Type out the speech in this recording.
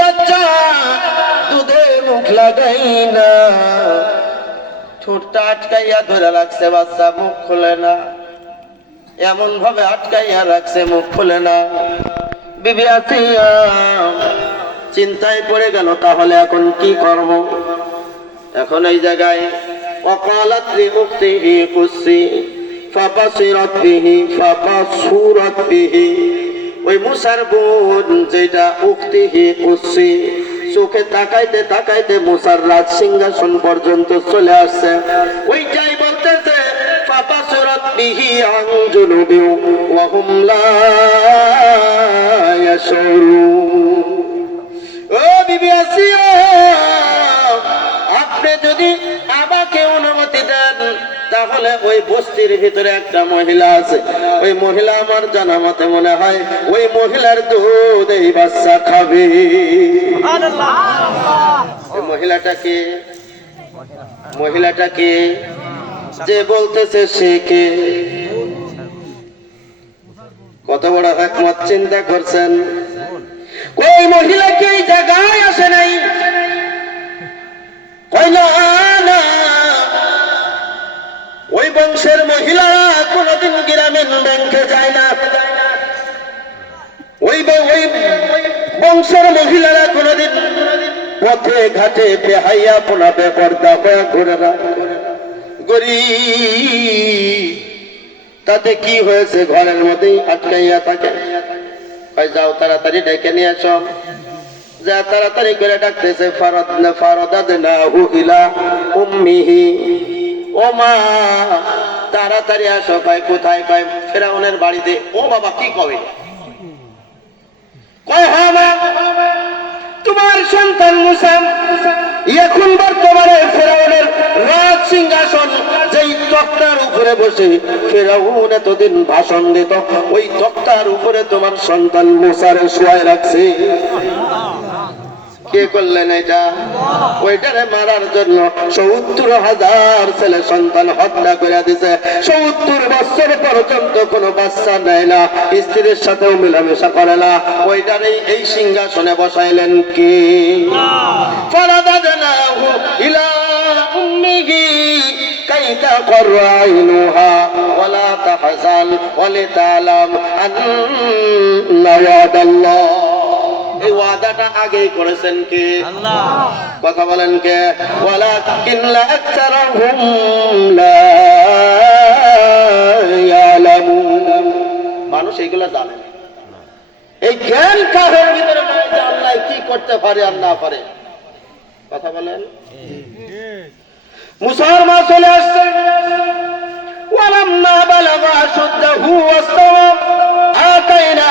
বাচ্চা মুখ লাগাই না। ঠোঁটটা আটকাইয়া ধরে রাখছে বাচ্চা, মুখ খুলে না। এমন ভাবে আটকাইয়া রাখছে, মুখ খুলে না। বিবি চিন্তায় পড়ে গেল, তাহলে এখন কি করব? এখন এই জায়গায় অকালাত রে খুশি ফাপা সিরত ফাপা সুরত ওই মুসার বোন যেটা উক্তিহি কুসি চোখে তাকাইতে তাকাইতে মুসার রাজ সিংহাসন পর্যন্ত চলে আসছে। ওইটাই বলতেছে ফাবাসুরাত বিহি আন জুনুবি ওয়া হুম লা ইয়াশউরুন। ও বিবি আপনি যদি আমাকে অনুমতি দেন, তাহলে ওই বস্তির ভিতরে একটা মহিলা আছে। ওই মহিলা আমার জানা মতে মনে হয় ওই মহিলার দুধ এই বাচ্চা খাবে। ওই মহিলাটাকে মহিলাটাকে যে বলতেছে সে কে? কত বড় একমত চিন্তা করছেন? বংশের মহিলারা কোনদিন গ্রামীণ ব্যাংকে যায় না। ওই ওই বংশের মহিলারা কোনদিন পথে, ঘাটে, বেহাইয়া, পোনা, বেপর্দা হয়ে ঘুরে না গরিব, তাতে কি হয়েছে? ঘরের মধ্যেই আটকাইয়া থাকে। যাও তাড়াতাড়ি ডেকে নিয়ে আসো যা তাড়াতাড়ি করে ডাকতেছে, ফারদ না, ফারদাদ না ইলা উম্মিহি। ও মা, তাড়াতাড়ি আসো, কয়, কোথায়, কয়, ফেরাউনের বাড়িতে। ও বাবা, কি কবে? কয় হ্যাঁ মা, তোমার সন্তান মুসা, এখন বর্তমানে ফেরাউনের রাজ সিংহাসন, যেই তক্তার উপরে বসে। ফেরাউন এতদিন ভাষণ দিত, ওই তক্তার উপরে তোমার সন্তান মুসারে শোয়ায় রাখছে। কে করলেন এটা? ওইটারে মারার জন্য সত্তর হাজার ছেলে সন্তান হত্যা করে দিছে। সত্তর বছর পর্যন্ত কোনো বাচ্চা নেয় না, স্ত্রীর সাথেও মেলামেশা করে না। ওইটারেই এই সিংহাসনে বসাইলেন কি? ইলা কাইতা এই ওয়াদাটা আগেই করেছেন কে? কথা বলেন কে? ওয়ালা কিল্লা মানুষ এগুলা জানে না। এই জ্ঞান কাহের ভিতরে আল্লাহ কি করতে পারে আর না পারে। কথা বলেন? মুসার মা চলে আসছে। ওয়ালাম্মা বালাগা শুদ্দাহু ওয়াস্তাওয়া। আতাইনা